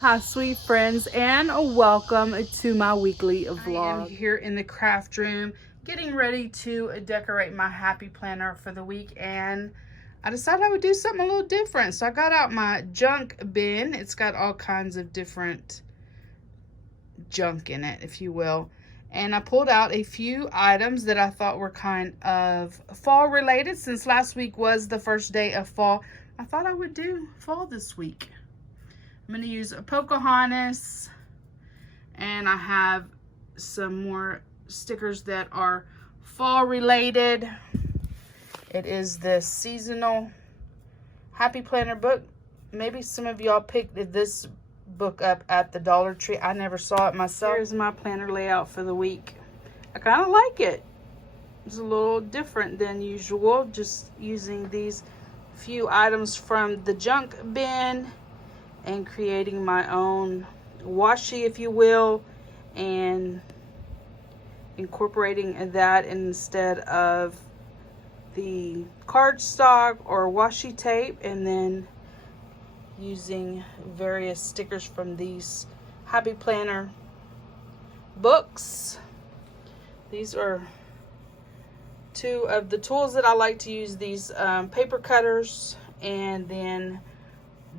Hi sweet friends, and welcome to my weekly vlog. I am here in the craft room getting ready to decorate my happy planner for the week, and I decided I would do something a little different. So I got out my junk bin. It's got all kinds of different junk in it, if you will. And I pulled out a few items that I thought were kind of fall related. Since last week was the first day of fall, I thought I would do fall this week. I'm going to use a Pocahontas, and I have some more stickers that are fall related. It is the seasonal Happy Planner book. Maybe some of y'all picked this book up at the Dollar Tree. I never saw it myself. Here's my planner layout for the week. I kind of like it. It's a little different than usual, just using these few items from the junk bin and creating my own washi, if you will, and incorporating that instead of the cardstock or washi tape, and then using various stickers from these Happy Planner books. These are two of the tools that I like to use, these paper cutters, and then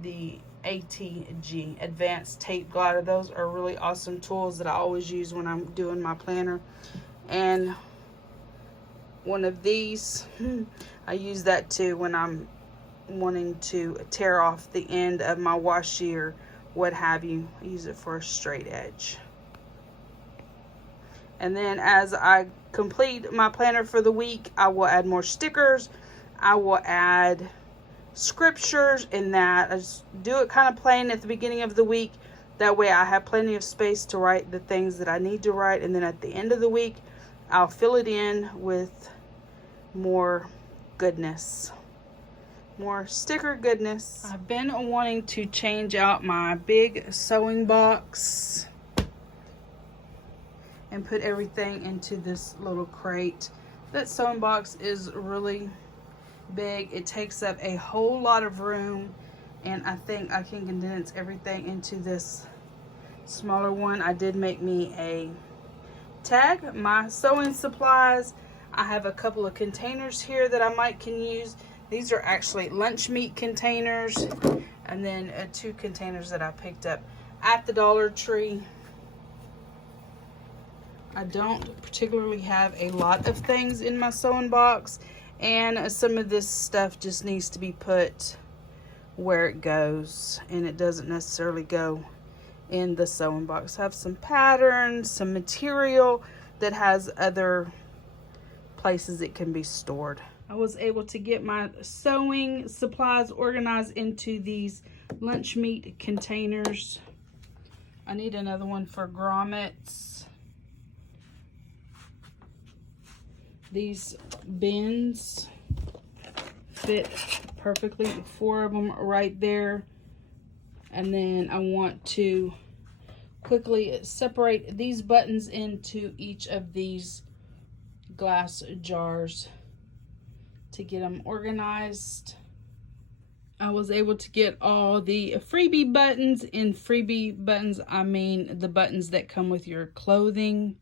the ATG, Advanced Tape Glider. Those are really awesome tools that I always use when I'm doing my planner. And one of these, I use that too when I'm wanting to tear off the end of my washi or what have you. I use it for a straight edge. And then as I complete my planner for the week, I will add more stickers. I will add scriptures in that. I just do it kind of plain at the beginning of the week. That way I have plenty of space to write the things that I need to write. And then at the end of the week, I'll fill it in with more goodness. More sticker goodness. I've been wanting to change out my big sewing box and put everything into this little crate. That sewing box is really big. It takes up a whole lot of room, and I think I can condense everything into this smaller one. I did make me a tag, my sewing supplies. I have a couple of containers here that I can use. These are actually lunch meat containers, and then two containers that I picked up at the Dollar Tree. I don't particularly have a lot of things in my sewing box, and some of this stuff just needs to be put where it goes, and it doesn't necessarily go in the sewing box. I have some patterns, some material that has other places it can be stored. I was able to get my sewing supplies organized into these lunch meat containers. I need another one for grommets. These bins fit perfectly, 4 of them right there. And then I want to quickly separate these buttons into each of these glass jars to get them organized. I was able to get all the freebie buttons. In freebie buttons, I mean the buttons that come with your clothing.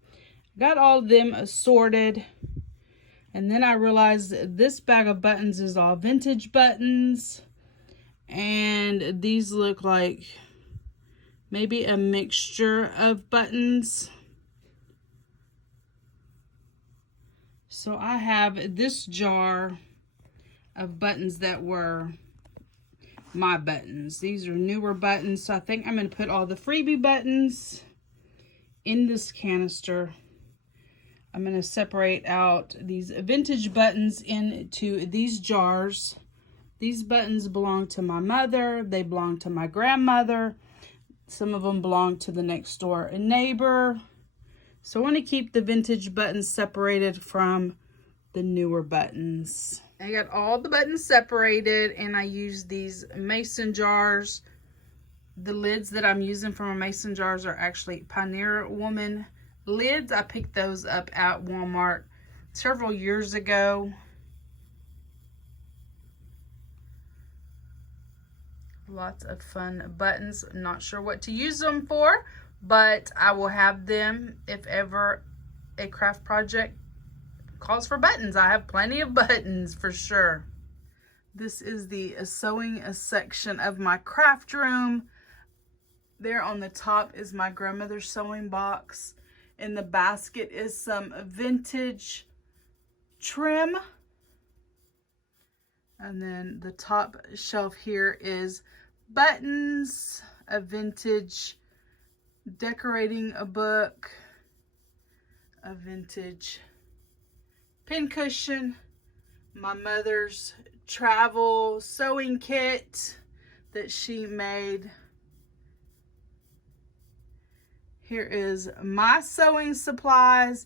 Got all of them sorted. And then I realized this bag of buttons is all vintage buttons. And these look like maybe a mixture of buttons. So I have this jar of buttons that were my buttons. These are newer buttons. So I think I'm going to put all the freebie buttons in this canister. I'm going to separate out these vintage buttons into these jars. These buttons belong to my mother. They belong to my grandmother. Some of them belong to the next door neighbor. So I want to keep the vintage buttons separated from the newer buttons. I got all the buttons separated, and I use these mason jars. The lids that I'm using for my mason jars are actually Pioneer Woman lids. I picked those up at Walmart several years ago. Lots of fun buttons. I'm not sure what to use them for, but I will have them if ever a craft project calls for buttons. I have plenty of buttons for sure. This is the sewing section of my craft room. There on the top is my grandmother's sewing box. In the basket is some vintage trim. And then the top shelf here is buttons, a vintage decorating a book, a vintage pincushion, my mother's travel sewing kit that she made. Here is my sewing supplies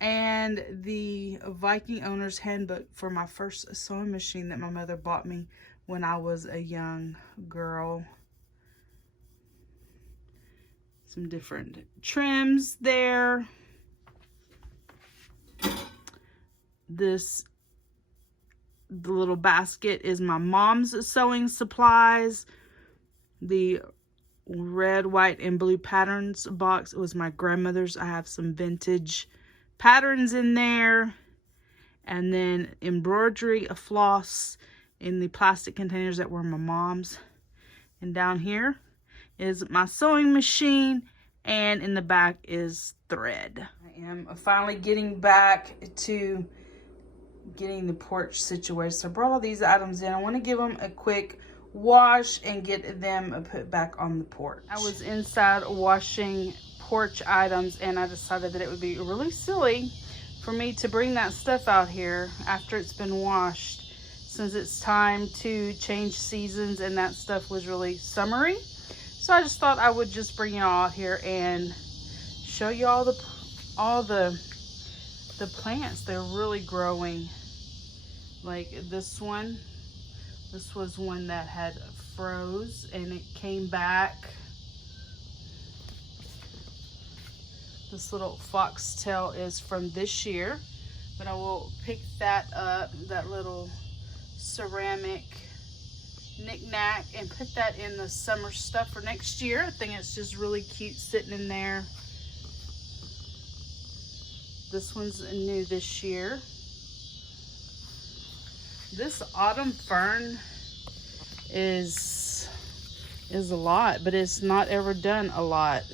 and the Viking Owner's Handbook for my first sewing machine that my mother bought me when I was a young girl. Some different trims there. The little basket is my mom's sewing supplies. The red, white, and blue patterns box, it was my grandmother's. I have some vintage patterns in there. And then embroidery, a floss in the plastic containers that were my mom's. And down here is my sewing machine, and in the back is thread. I am finally getting back to getting the porch situated. So I brought all these items in. I want to give them a quick wash and get them put back on the porch. I was inside washing porch items, and I decided that it would be really silly for me to bring that stuff out here after it's been washed, since it's time to change seasons and that stuff was really summery. So I just thought I would just bring it all out here and show you all the plants. They're really growing. Like this one. This was one that had froze and it came back. This little foxtail is from this year, but I will pick that up, that little ceramic knick-knack, and put that in the summer stuff for next year. I think it's just really cute sitting in there. This one's new this year. This autumn fern is a lot, but it's not ever done a lot.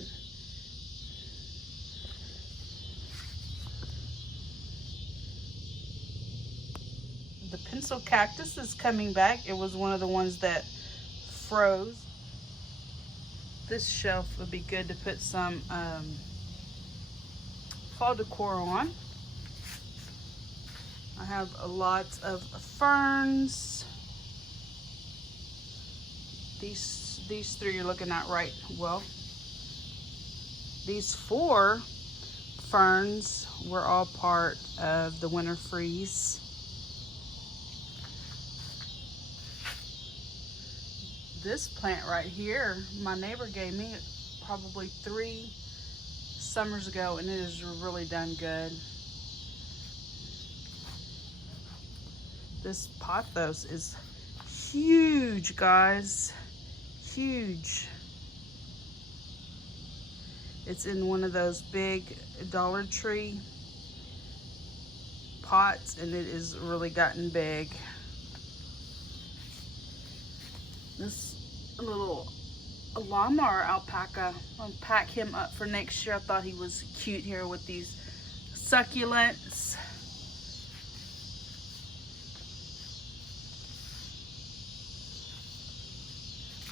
The pencil cactus is coming back. It was one of the ones that froze. This shelf would be good to put some fall decor on. I have a lot of ferns. These three you're looking at right. Well, these 4 ferns were all part of the winter freeze. This plant right here, my neighbor gave me probably 3 summers ago, and it has really done good. This pothos is huge, guys. Huge. It's in one of those big Dollar Tree pots, and it has really gotten big. This little llama alpaca, I'll pack him up for next year. I thought he was cute here with these succulents.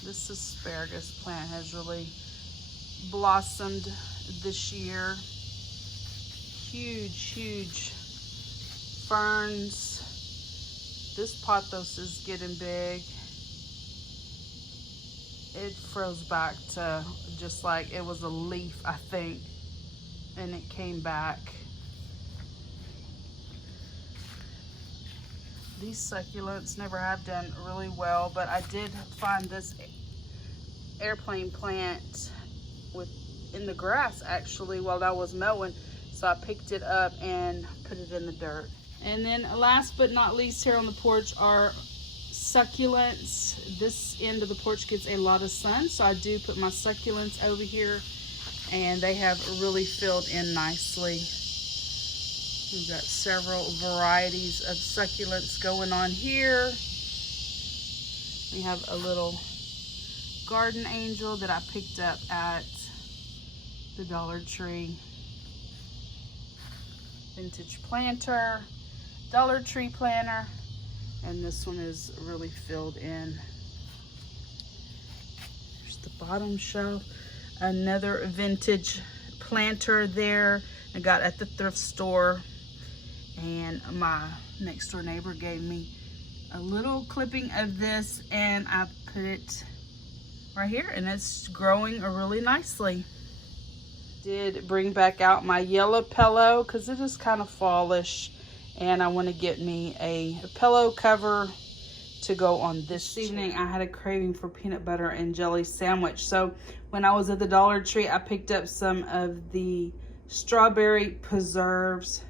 This asparagus plant has really blossomed this year. Huge, huge ferns. This pothos is getting big. It froze back to just like it was a leaf, I think, and it came back. These succulents never have done really well, but I did find this airplane plant in the grass actually while I was mowing, so I picked it up and put it in the dirt. And then last but not least here on the porch are succulents. This end of the porch gets a lot of sun, so I do put my succulents over here, and they have really filled in nicely. We've got several varieties of succulents going on here. We have a little garden angel that I picked up at the Dollar Tree. Vintage planter, Dollar Tree planter, and this one is really filled in. There's the bottom shelf. Another vintage planter there I got at the thrift store, and my next door neighbor gave me a little clipping of this, and I put it right here, and it's growing really nicely. Did bring back out my yellow pillow because it is kind of fallish, and I want to get me a pillow cover to go on this evening. I had a craving for peanut butter and jelly sandwich, so when I was at the Dollar Tree, I picked up some of the strawberry preserves.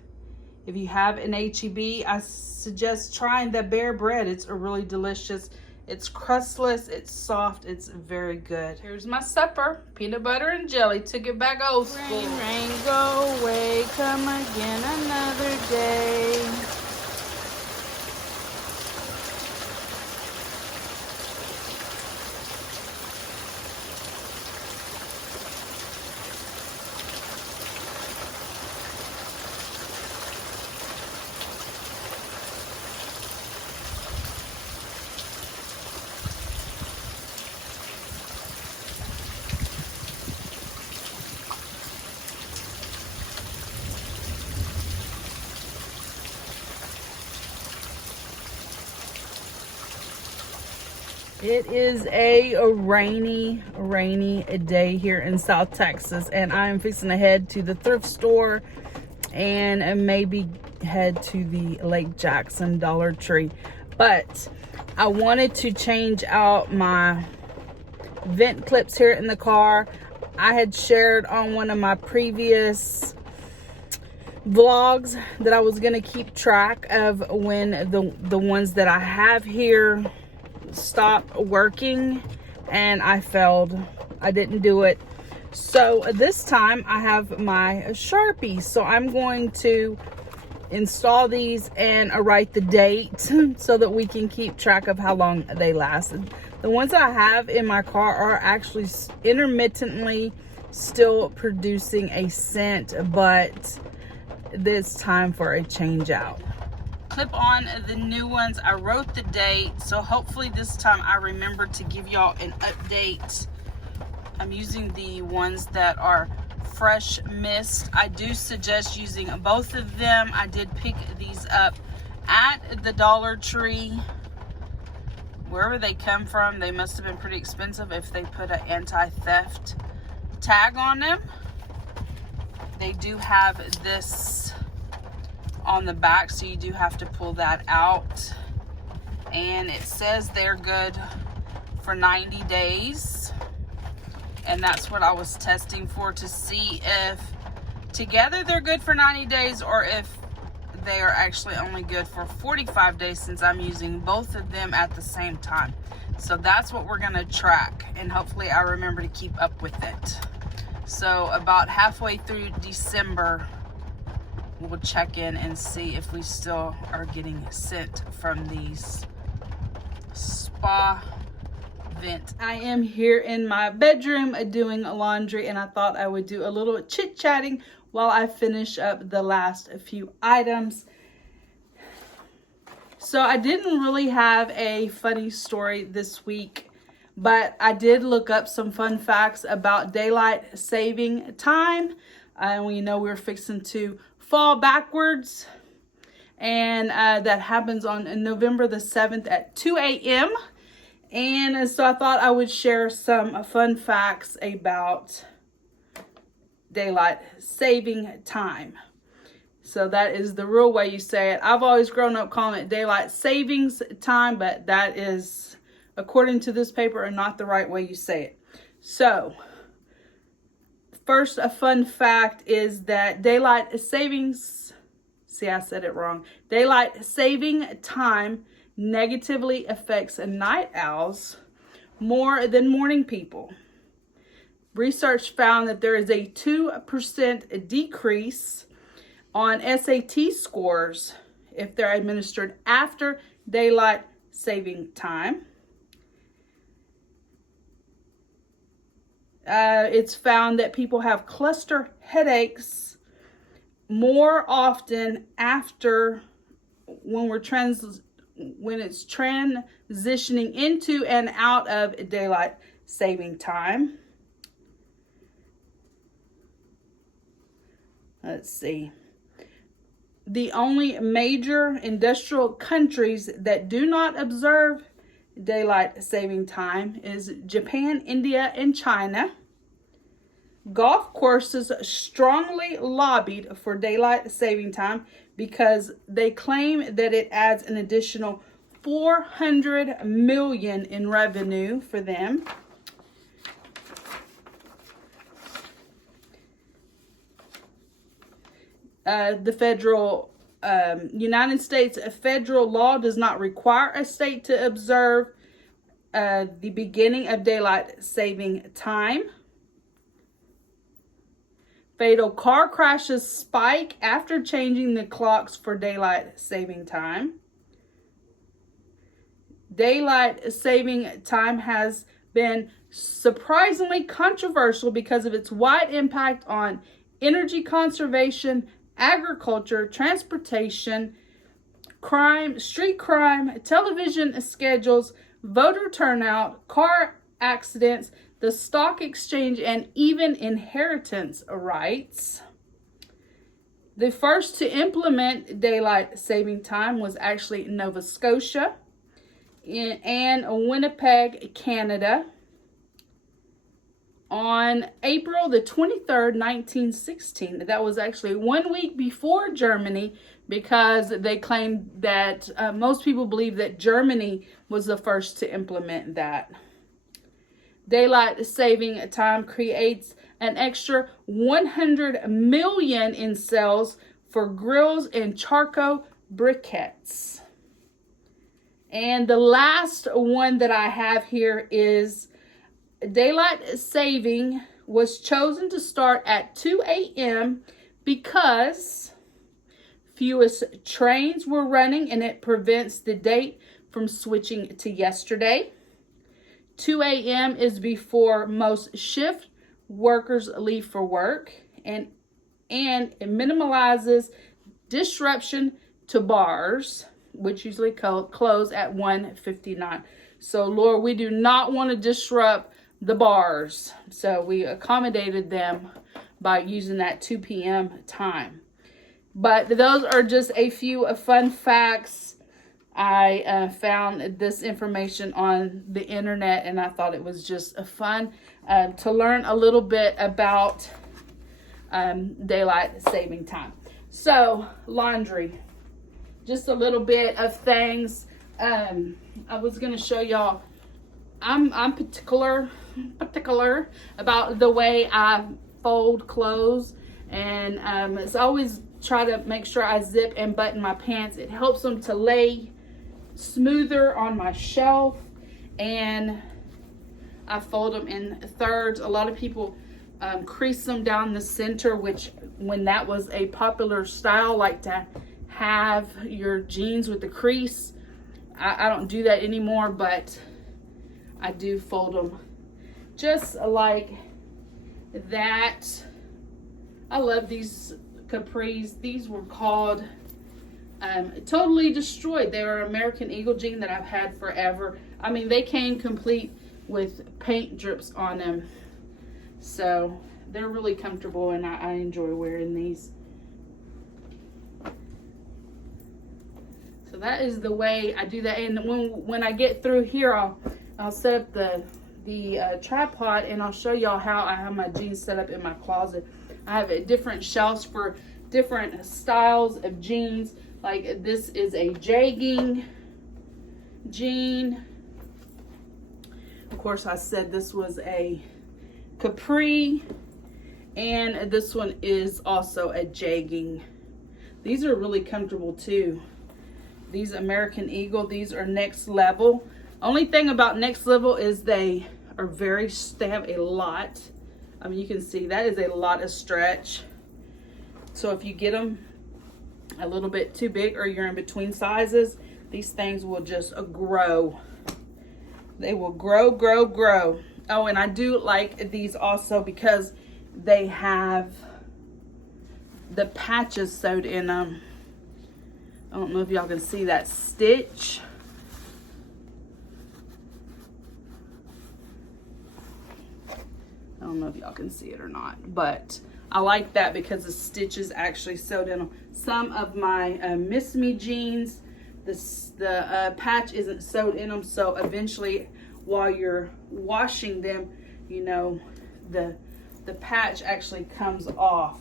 If you have an HEB, I suggest trying the Bear bread. It's a really delicious. It's crustless, it's soft, it's very good. Here's my supper, peanut butter and jelly. Took it back old school. Rain, rain, go away, come again another day. It is a rainy day here in South Texas, and I'm fixing to head to the thrift store and maybe head to the Lake Jackson Dollar Tree. But I wanted to change out my vent clips here in the car. I had shared on one of my previous vlogs that I was going to keep track of when the ones that I have here stopped working, and I failed. I didn't do it. So this time I have my Sharpie, so I'm going to install these and write the date so that we can keep track of how long they lasted. The ones that I have in my car are actually intermittently still producing a scent, but it's time for a change out. Clip on the new ones. I wrote the date, so hopefully this time I remember to give y'all an update. I'm using the ones that are fresh mist. I do suggest using both of them. I did pick these up at the Dollar Tree. Wherever they come from, they must have been pretty expensive if they put an anti-theft tag on them. They do have this on the back, so you do have to pull that out, and it says they're good for 90 days, and that's what I was testing for, to see if together they're good for 90 days or if they are actually only good for 45 days, since I'm using both of them at the same time. So that's what we're gonna track, and hopefully I remember to keep up with it. So about halfway through December, we'll check in and see if we still are getting scent from these spa vent. I am here in my bedroom doing laundry, and I thought I would do a little chit-chatting while I finish up the last few items. So I didn't really have a funny story this week, but I did look up some fun facts about daylight saving time. We know we're fixing to fall backwards, and that happens on November the 7th at 2 a.m. And so I thought I would share some fun facts about daylight saving time. So that is the real way you say it. I've always grown up calling it daylight savings time, but that is, according to this paper, not the right way you say it. So first, a fun fact is that daylight savings, see, I said it wrong. Daylight saving time negatively affects night owls more than morning people. Research found that there is a 2% decrease on SAT scores if they're administered after daylight saving time. It's found that people have cluster headaches more often after when it's transitioning into and out of daylight saving time. Let's see. The only major industrial countries that do not observe daylight saving time is Japan, India, and China. Golf courses strongly lobbied for daylight saving time because they claim that it adds an additional $400 million in revenue for them. The federal United States federal law does not require a state to observe the beginning of daylight saving time. Fatal car crashes spike after changing the clocks for daylight saving time. Daylight saving time has been surprisingly controversial because of its wide impact on energy conservation, agriculture, transportation, crime, street crime, television schedules, voter turnout, car accidents, the stock exchange, and even inheritance rights. The first to implement daylight saving time was actually Nova Scotia and Winnipeg, Canada, on April the 23rd, 1916. That was actually 1 week before Germany, because they claimed that most people believe that Germany was the first to implement that. Daylight saving time creates an extra 100 million in sales for grills and charcoal briquettes. And the last one that I have here is daylight saving was chosen to start at 2 a.m. because fewest trains were running and it prevents the date from switching to yesterday. 2 a.m. is before most shift workers leave for work, and it minimizes disruption to bars, which usually close at 1:59. So, Lord, we do not want to disrupt the bars. So we accommodated them by using that 2 p.m. time. But those are just a few fun facts. I found this information on the internet, and I thought it was just fun to learn a little bit about daylight saving time. So, laundry. Just a little bit of things. I was going to show y'all. I'm particular about the way I fold clothes, and it's always try to make sure I zip and button my pants. It helps them to lay smoother on my shelf, and I fold them in thirds. A lot of people crease them down the center, which when that was a popular style, like to have your jeans with the crease. I don't do that anymore, but I do fold them just like that. I love these capris. These were called Totally Destroyed. They were American Eagle jean that I've had forever. I mean, they came complete with paint drips on them. So they're really comfortable, and I enjoy wearing these. So that is the way I do that. And when I get through here, I'll set up the tripod, and I'll show y'all how I have my jeans set up in my closet. I have different shelves for different styles of jeans. Like this is a jegging jean. Of course, I said this was a capri, and this one is also a jegging. These are really comfortable too. These American Eagle, these are Next Level. Only thing about Next Level is they have a lot. I mean, you can see that is a lot of stretch. So if you get them a little bit too big or you're in between sizes, these things will just grow. They will grow, grow, grow. Oh, and I do like these also because they have the patches sewed in them. I don't know if y'all can see that stitch. I don't know if y'all can see it or not, but I like that because the stitch is actually sewed in them. Some of my Miss Me jeans, the patch isn't sewed in them, so eventually while you're washing them, you know, the patch actually comes off.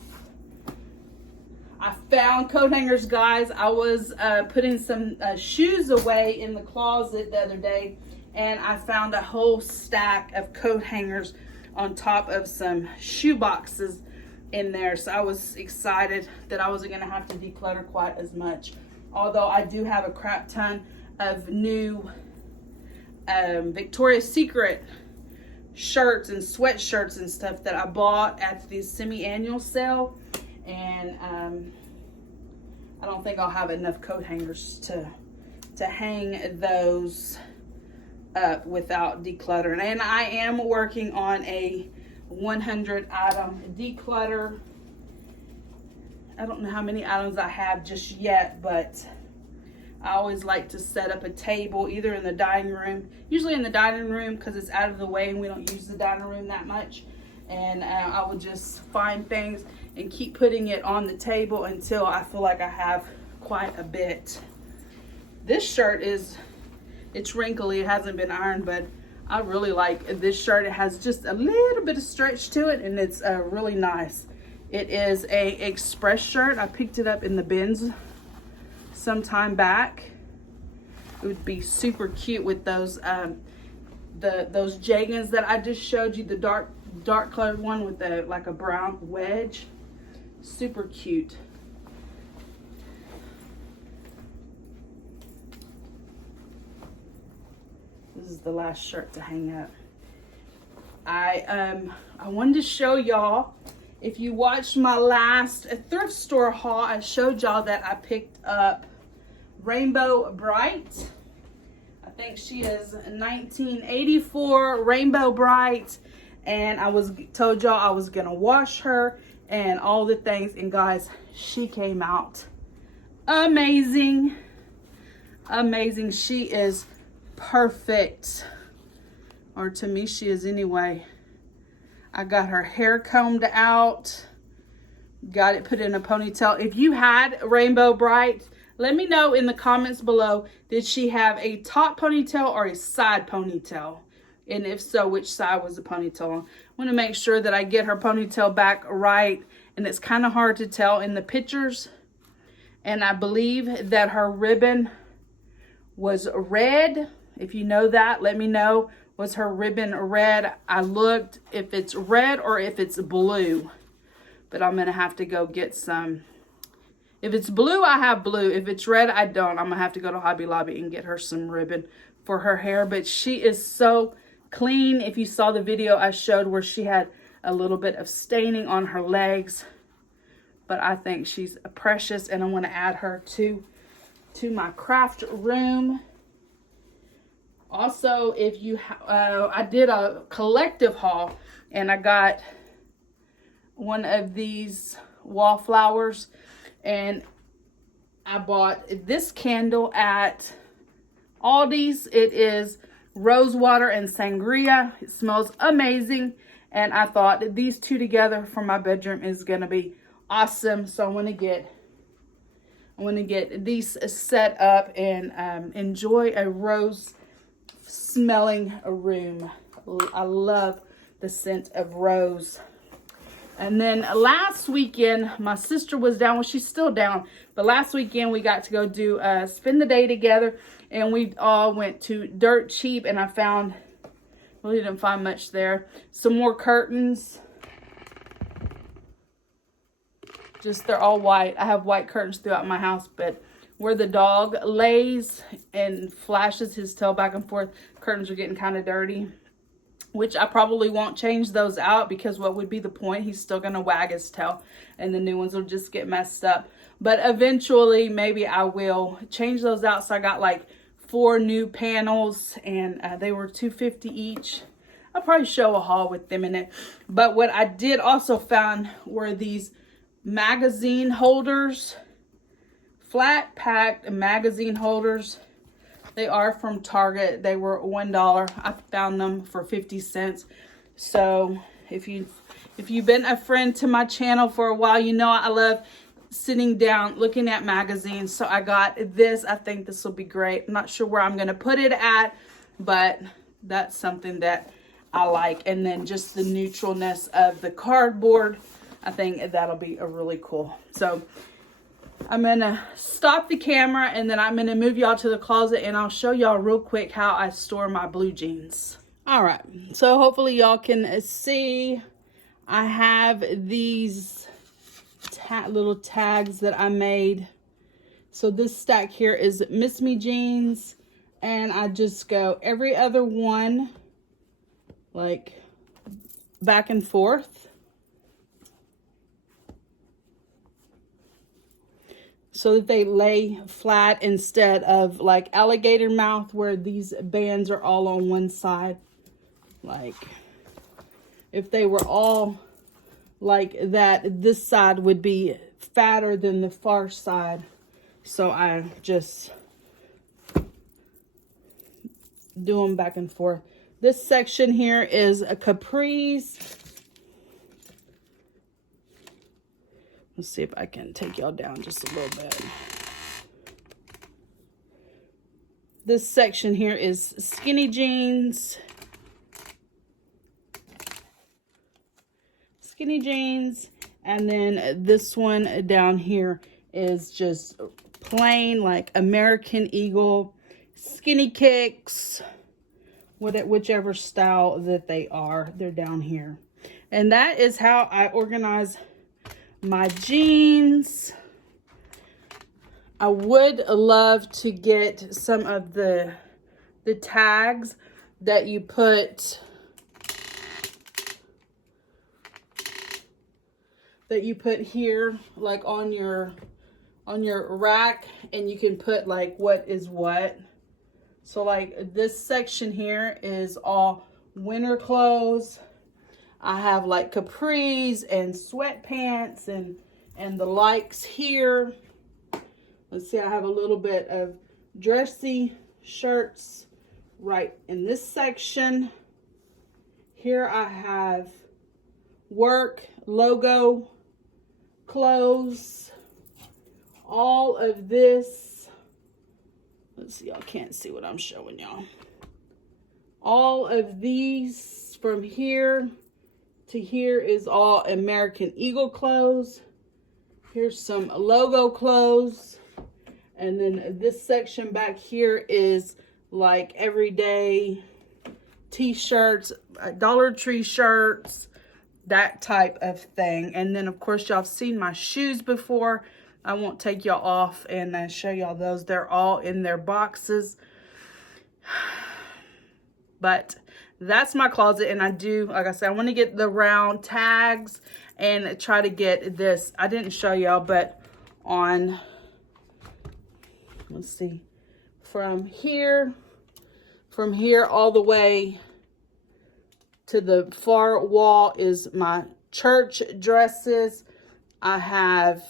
I found coat hangers, guys. I was putting some shoes away in the closet the other day, and I found a whole stack of coat hangers on top of some shoe boxes in there. So I was excited that I wasn't going to have to declutter quite as much. Although I do have a crap ton of new Victoria's Secret shirts and sweatshirts and stuff that I bought at the semi-annual sale. And I don't think I'll have enough coat hangers to hang those up without decluttering. And I am working on a 100 item declutter. I don't know how many items I have just yet, but I always like to set up a table either in the dining room, usually in the dining room because it's out of the way and we don't use the dining room that much. And I will just find things and keep putting it on the table until I feel like I have quite a bit. This shirt it's wrinkly, it hasn't been ironed, but I really like this shirt. It has just a little bit of stretch to it and it's really nice. It is a express shirt. I picked it up in the bins some time back. It would be super cute with those those jeggings that I just showed you, the dark colored one with like a brown wedge. Super cute. This is the last shirt to hang up. I wanted to show y'all, if you watched my last thrift store haul, I showed y'all that I picked up Rainbow Bright. I think she is 1984 Rainbow Bright, and I told y'all I was gonna wash her and all the things, and guys, she came out amazing. Amazing. She is perfect, or to me she is anyway. I got her hair combed out, got it put in a ponytail. If you had Rainbow Bright, let me know in the comments below, did she have a top ponytail or a side ponytail? And if so, which side was the ponytail? I want to make sure that I get her ponytail back right, and it's kind of hard to tell in the pictures. And I believe that her ribbon was red. If you know that, let me know. Was her ribbon red? I looked if it's red or if it's blue. But I'm going to have to go get some. If it's blue, I have blue. If it's red, I don't. I'm going to have to go to Hobby Lobby and get her some ribbon for her hair. But she is so clean. If you saw the video I showed where she had a little bit of staining on her legs. But I think she's precious, and I want to add her to my craft room. Also, if you I did a collective haul, and I got one of these wallflowers, and I bought this candle at Aldi's. It is rose water and sangria. It smells amazing, and I thought that these two together for my bedroom is gonna be awesome. So I want to get these set up and enjoy a rose smelling room. I love the scent of rose. And then last weekend, my sister was down. Well, she's still down, but last weekend we got to go do spend the day together, and we all went to Dirt Cheap, and I really didn't find much there. Some more curtains. Just, they're all white. I have white curtains throughout my house, but where the dog lays and flashes his tail back and forth. Curtains are getting kind of dirty, which I probably won't change those out because what would be the point? He's still going to wag his tail and the new ones will just get messed up. But eventually, maybe I will change those out. So I got like 4 new panels and they were $2.50 each. I'll probably show a haul with them in it. But what I did also found were these magazine holders, flat packed magazine holders. They are from Target. They were $1. I found them for 50 cents. So if you've been a friend to my channel for a while, you know I love sitting down looking at magazines. So I got this. I think this will be great. I'm not sure where I'm going to put it at, but that's something that I like. And then just the neutralness of the cardboard, I think that'll be a really cool. So I'm going to stop the camera and then I'm going to move y'all to the closet and I'll show y'all real quick how I store my blue jeans. All right. So hopefully y'all can see I have these little tags that I made. So this stack here is Miss Me jeans and I just go every other one like back and forth. So that they lay flat instead of like alligator mouth where these bands are all on one side. Like if they were all like that, this side would be fatter than the far side. So I just do them back and forth. This section here is a capris. Let's see if I can take y'all down just a little bit. This section here is skinny jeans. Skinny jeans. And then this one down here is just plain like American Eagle skinny kicks. Whichever style that they are, they're down here. And that is how I organize my jeans. I would love to get some of the tags that you put here, like on your rack, and you can put like what is what. So like this section here is all winter clothes. I have like capris and sweatpants and the likes here. Let's see, I have a little bit of dressy shirts right in this section. Here I have work logo clothes. All of this. Let's see, y'all can't see what I'm showing y'all. All of these from here to here is all American Eagle clothes. Here's some logo clothes. And then this section back here is like everyday t-shirts, Dollar Tree shirts, that type of thing. And then of course y'all have seen my shoes before. I won't take y'all off and show y'all those. They're all in their boxes. But that's my closet. And I do, like I said, I want to get the round tags and try to get this. I didn't show y'all, but on, let's see, from here all the way to the far wall is my church dresses. I have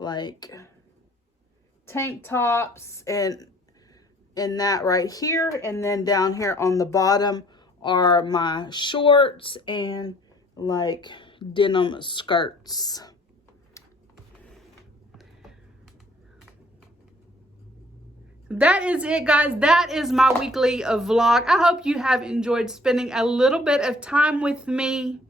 like tank tops and that right here, and then down here on the bottom are my shorts and like denim skirts. That is it, guys. That is my weekly vlog. I hope you have enjoyed spending a little bit of time with me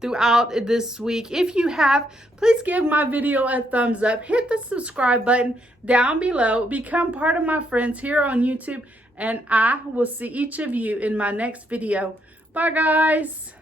throughout this week. If you have, please give my video a thumbs up. Hit the subscribe button down below. Become part of my friends here on YouTube. And I will see each of you in my next video. Bye, guys.